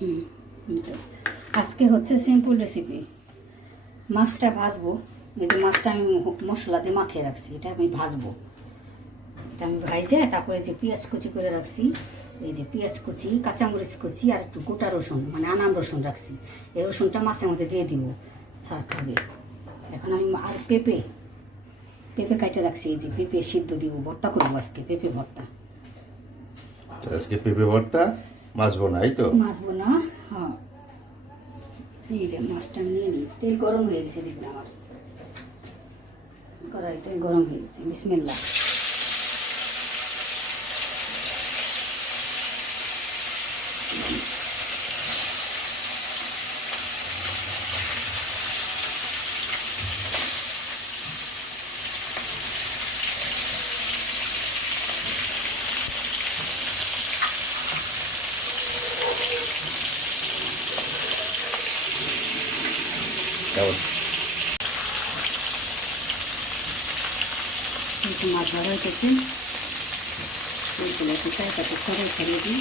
হুম, আজকে হচ্ছে simple recipe. মাছটা ভাজবো। এই যে মাছটা আমি মশলা দিয়ে মাখিয়ে রাখছি, এটা আমি ভাজবো। এটা আমি ভাইজে তারপরে যে পেঁয়াজ কুচি করে রাখছি, এই যে পেঁয়াজ কুচি, কাঁচামরিচ কুচি আর একটু গোটা রসুন মানে আনাম রসুন রাখছি। এই রসুনটা মাছের মধ্যে দিয়ে দিব, স্যার খাবে। এখন আমি আর পেঁপে কাটে রাখছি, এই যে পেঁপে সিদ্ধ দিব, ভর্তা করবো আজকে, পেঁপে ভর্তা। আজকে পেঁপে ভর্তা, মাছ বোনা, এই তো মাছ বোনা। হ্যাঁ, এই যে মাছটা নিয়ে নিই। তেল গরম হয়ে গেছে দেখুন, আমার কড়াই তেল গরম হয়ে গেছে। বিসমিল্লাহ। কেমন? একটু মাছ ভাড়া হইতেছে, তেলগুলো একটু তাড়াতাড়ি ছড়িয়ে দিই।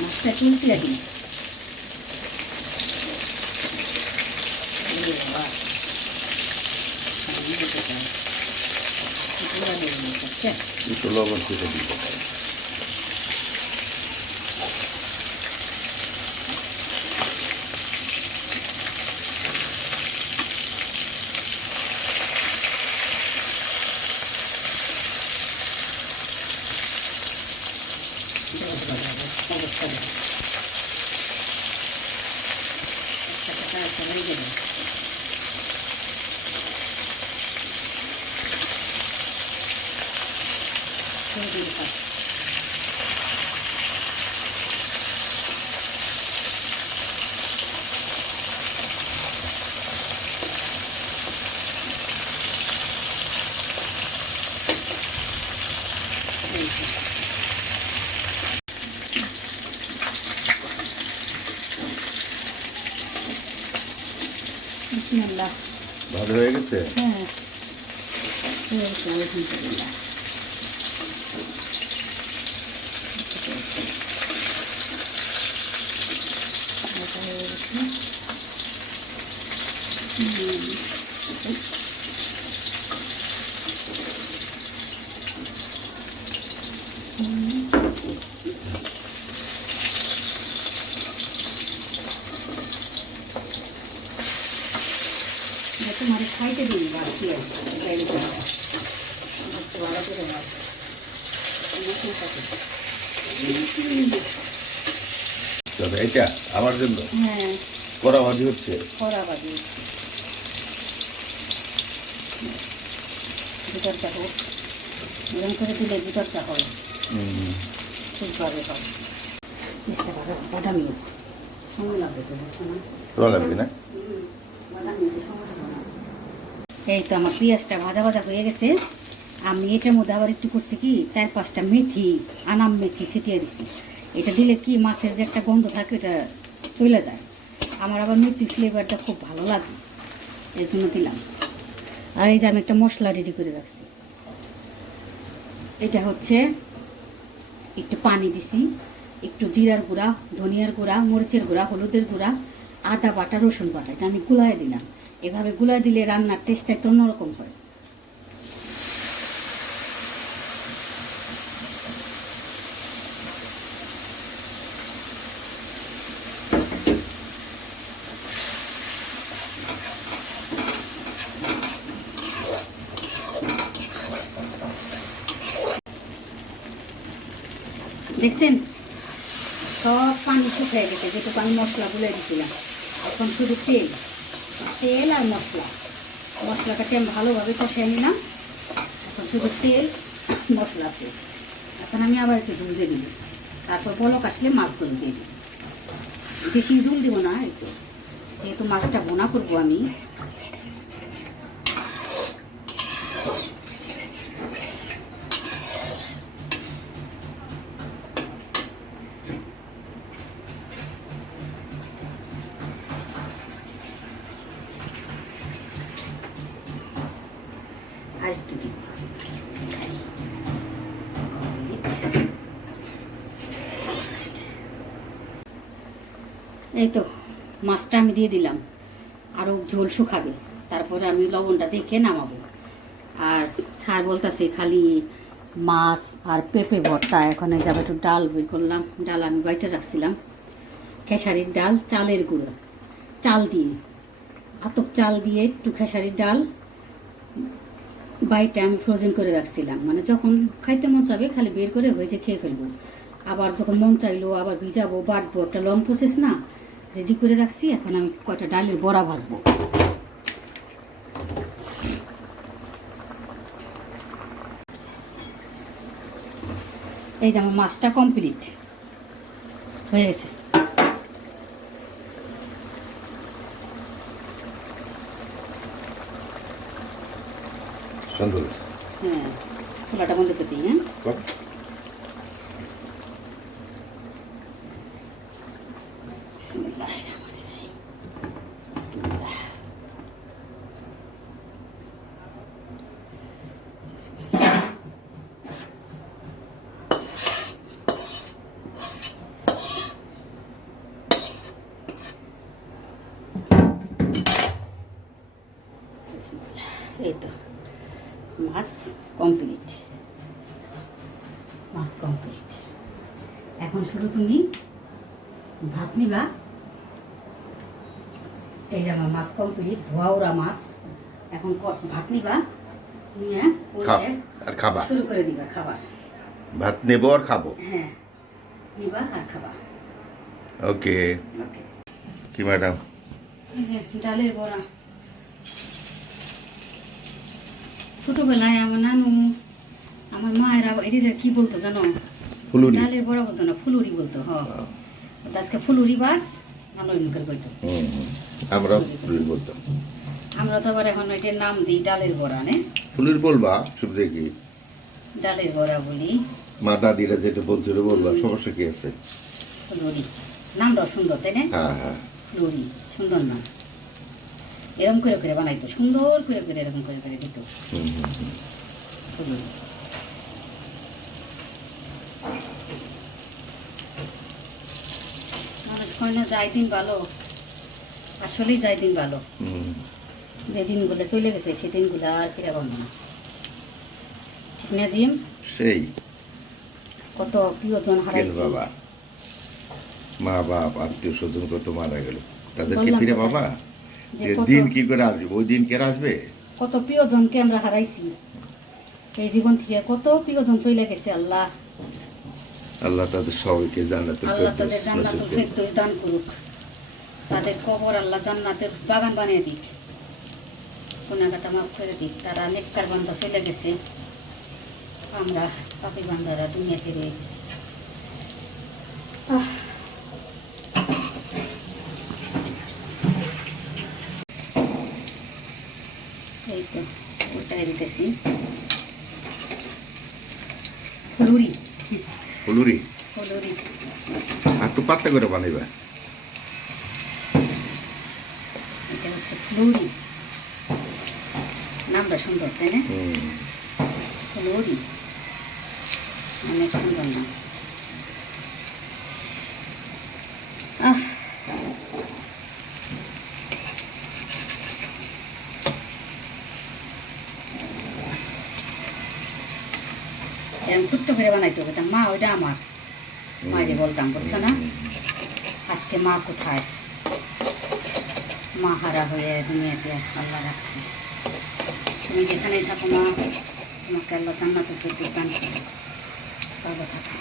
মাছটা একটু উল্টে দিই। একটু লবণ ছিটে দিতে পারে। বিসমিল্লাহ। ভালো হয়ে গেছে। হ্যাঁ, হয়ে গেছে, আলহামদুলিল্লাহ। এটা হয়ে গেছে। তোমার খাইতে দিই বা কি আছে ভালো করে তবে এটা আমার জন্য হ্যাঁ কড়া ভাজি হচ্ছে। কড়া বাজি ভিতরটা হোক, এরকম করে দিলে ভিতরটা হয়, ঠিকভাবে হয়। চেষ্টা করা বাদামি সময় লাগবে তো, বলছো না? ভালো লাগবে না? বাদামি সময় লাগবে না। এই তো আমার পেঁয়াজটা ভাজা ভাজা হয়ে গেছে। আমি এটার মধ্যে আবার একটু করছি কি, 4-5টা মেথি, আনাম মেথি ছিটিয়ে দিচ্ছি। এটা দিলে কি মাছের যে একটা গন্ধ থাকে ওটা চলে যায়। আমার আবার মেথির ফ্লেভারটা খুব ভালো লাগে, এই জন্য দিলাম। আর এই যে আমি একটা মশলা রেডি করে রাখছি। এটা হচ্ছে একটু পানি দিছি, একটু জিরার গুঁড়া, ধনিয়ার গুঁড়া, মরিচের গুঁড়া, হলুদের গুঁড়া, আদা বাটা, রসুন বাটা, এটা আমি গুলায় দিলাম। এভাবে গুলায় দিলে রান্নার টেস্টটা একটু অন্যরকম হয়। দেখছেন, সব পানি শুকিয়ে গেছে, যেটুকু আমি মশলা গুলে দিয়েছিলাম। এখন শুধু তেল, তেল আর মশলা। মশলাটাকে আমি ভালোভাবে কষিয়ে নিলাম। এখন শুধু তেল মশলা আছে। এখন আমি আবার একটু ঝুল দিয়ে দিই, তারপর বলক আসলে মাছগুলো দিয়ে দিই। বেশি ঝুল দিব না, একটু যেহেতু মাছটা বোনা করবো আমি। আর একটু দিব। এই তো মাছটা আমি দিয়ে দিলাম, আরও ঝোল শুকাবে, তারপরে আমি লবণটা দেখে নামাবো। আর স্যার বলতেছে খালি মাছ আর পেঁপে ভর্তা। এখন এই যাবে একটু ডাল বের করলাম, ডাল আমি বাইটে রাখছিলাম, খেসারির ডাল, চালের গুঁড়ো, চাল দিয়ে, আতপ চাল দিয়ে একটু খেসারির ডাল বাইটে আমি ফ্রোজেন করে রাখছিলাম, মানে যখন খাইতে মন চাবে খালি বের করে ভেজে খেয়ে ফেলবো। আবার যখন মন চাইলো আবার ভিজাবো, বাটবো, একটা লং প্রসেস না, রেডি করে রাখছি। এখন আমি কয়টা ডালের বড়া ভাজবো। এই যে আমার মাছটা কমপ্লিট হয়ে গেছে। সুন্দর। হ্যাঁ, খোলাটা বন্ধ করে দিই। হ্যাঁ, বাহ, বিসমিল্লাহির রহমানির রহিম। বিসমিল্লাহ। বিসমিল্লাহ। বিসমিল্লাহ। এই তো মাছ কমপ্লিট, মাছ কমপ্লিট। এখন শুধু তুমি ভাত নিবা। এই যে আমার মাছ কমপ্লিট, ধোয়া ওরা মাছ। এখন ভাত নিবা, নিয়ে পরিষ্কার আর খাবা। শুরু করে দিবা খাবার। ভাত নেবো আর খাবো। হ্যাঁ, নিবা আর খাবা। ওকে। ওকে। কি ম্যাডাম? এই যে ডালের বড়া। ছোটবেলায় আমার নানু, আমার মায়েরা এদের কি বলতো জানো? ফুলুরি। ডালের বড়া বলতো না, ফুলুরি বলতো। আজকে ফুলুরি বাস ভালো করে বলতো। আমরা ফুলুরি বলতাম। আমরা তো আবার এখন এটার নাম দিই ডালের বড়া, নে ফুলুরি বলবা, শুধু দেখি। ডালের বড়া বলি। মা দাদিরা যেটা বলছিল বলবা, সমস্যা কি আছে? ফুলুরি নামটা সুন্দর, তাই না? হ্যাঁ হ্যাঁ। ফুলুরি সুন্দর নাম। এরকম করে করে বানাইতো, সুন্দর করে করে এরকম করে করে দিত ফুলুরি। মানুষ কয় না যাই দিন ভালো, আসলেই যাই দিন ভালো। যে দিনগুলো চলে গেছে সেই দিনগুলো আর ফিরে পাবো না, ঠিক না জিম? সেই কত প্রিয়জন হারাইছে বাবা, মা বাপ, আত্মীয় স্বজন কত মারা গেল, তাদেরকে বললাম ফিরে তো, পাবা? যে যে কত- দিন কি করে আসবে, ওই দিন কে আসবে? কত প্রিয়জনকে আমরা হারাইছি এই জীবন থেকে, কত প্রিয়জন চলে গেছে। আল্লাহ আল্লাহ তাদের সবাইকে জান্নাতুল আল্লাহ তাদের ফেরদৌস জান্নাতুল নসিব করুন। ফেরদৌস দান করুক, তাদের কবর আল্লাহ জান্নাতের বাগান বানিয়ে দিক, গুনাহগাটা মাফ করে দিক। তারা নেককার বান্দা চলে গেছে, আমরা পাপী বান্দারা দুনিয়াতে রয়ে গেছি। এই তো ওটাই দিতেছি ফুলুরি। ফুলুরি ফুলুরি আর একটু পাতলা করে বানাইবা। এটা হচ্ছে ফুলুরি, নামটা সুন্দর, তাই না? ফুলুরি অনেক সুন্দর নাম। এরকম ছোট্ট করে বানাইতে হবে। এটা মা, ওইটা আমার মায়ের বলতাম, বুঝছো না? আজকে মা কোথায়? মা হারা হয়ে দুনিয়াতে আল্লাহ রাখছি। তুমি যেখানেই থাকো মা, তোমাকে আল্লাহ জান্নাতুল ফেরদৌস দান করুক, ভালো থাকো।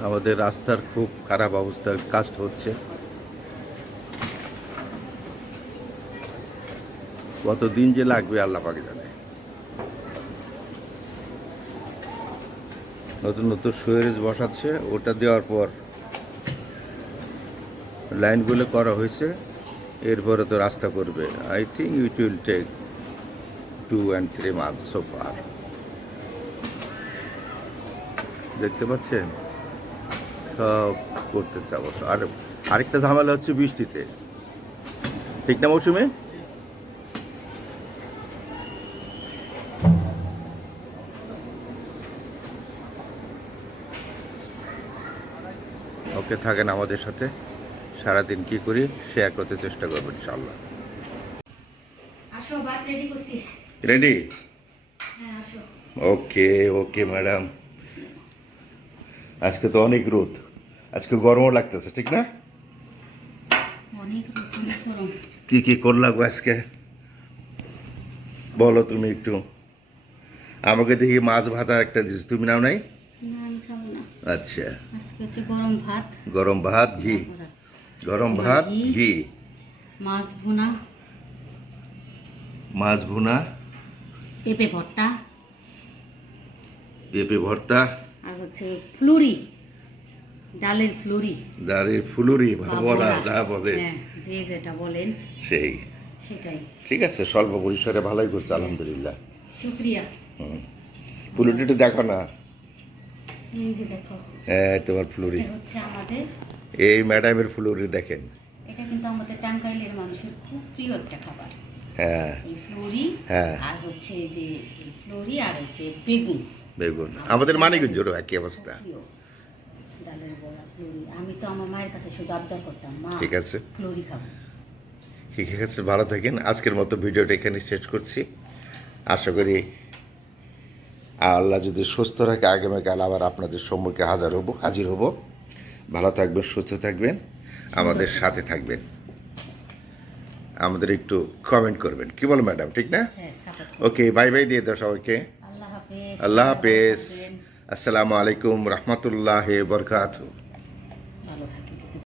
আমাদের রাস্তার খুব খারাপ অবস্থা, কাজ হচ্ছে। কতদিন যে লাগবে আল্লাহ পাকে জানে। নতুন নতুন সুয়েজ বসাচ্ছে, ওটা দেওয়ার পর লাইনগুলো করা হয়েছে, এরপরে তো রাস্তা করবে। I think it will take 2 and 3 months so far. দেখতে পাচ্ছেন সব করতেছে অবশ্য। আর আরেকটা ঝামেলা হচ্ছে বৃষ্টিতে, ঠিক না মৌসুমে? ওকে, থাকেন আমাদের সাথে, সারাদিন কি করি শেয়ার করতে চেষ্টা করবেন ইনশাআল্লাহ। আসো, ভাত রেডি করছি। রেডি? হ্যাঁ আসো। ওকে ওকে ম্যাডাম। আজকে তো অনেক রোদ, আজকে গরমও লাগতেছে, ঠিক না? অনেক গরম। কি কি করলাম আজকে বলো তুমি একটু। আমাকে দেখি মাছ ভাজা একটা দিস, তুমি নাও নাই? না আমি খাবো না। আচ্ছা, আজকে হচ্ছে গরম ভাত, গরম ভাত ঘি, গরম ভাত ঘি, মাছ ভুনা, মাছ ভুনা, পেঁপে ভর্তা, পেঁপে ভর্তা, আর হচ্ছে ফ্লুরি, ডালের ফ্লুরি, দাঁড়িয়ে ফুলুরি বা বলা বড়া। যা বলে হ্যাঁ, যে যেটা বলেন সেই। সেটাই। ঠিক আছে, স্বল্প পরিসরে ভালোই করছে আলহামদুলিল্লাহ। শুক্রিয়া। ফুলুরিটা দেখো না। এই যে দেখো, হ্যাঁ, তোমার ফুলুরি, এটা হচ্ছে আমাদের, এই ম্যাডামের ফুলুরি দেখেন। এটা কিন্তু আমাদের টাঙ্গাইলের মানুষের খুব প্রিয় একটা খাবার। হ্যাঁ এই ফ্লুরি, হ্যাঁ। আর হচ্ছে এই যে এই ফ্লুরি আর হচ্ছে বেগুন। বেগুন আমাদের মানিকগঞ্জেরও একই অবস্থা। প্রিয় ডালের বড়া ফ্লুরি। আমি তো আমার মায়ের কাছে শুধু আবদার করতাম, মা ঠিক আছে, ফ্লুরি খাবো। ঠিক আছে, ভালো থাকেন। আজকের মতো ভিডিওটা এখানে শেষ করছি। আশা করি আল্লাহ যদি সুস্থ রাখে আগামীকাল আবার আপনাদের সম্মুখে হাজির হব। ভালো থাকবেন, সুস্থ থাকবেন, আমাদের সাথে থাকবেন, আমাদের একটু কমেন্ট করবেন, কি বলো ম্যাডাম, ঠিক না? হ্যাঁ, সাপোর্ট। ওকে, বাই বাই দিয়ে দাও সবাইকে। আল্লাহ হাফেজ। আল্লাহ হাফেজ। থাকবেন, আসসালামু আলাইকুম রহমতুল্লাহ বরকাতুহু। ভালো থাকেন।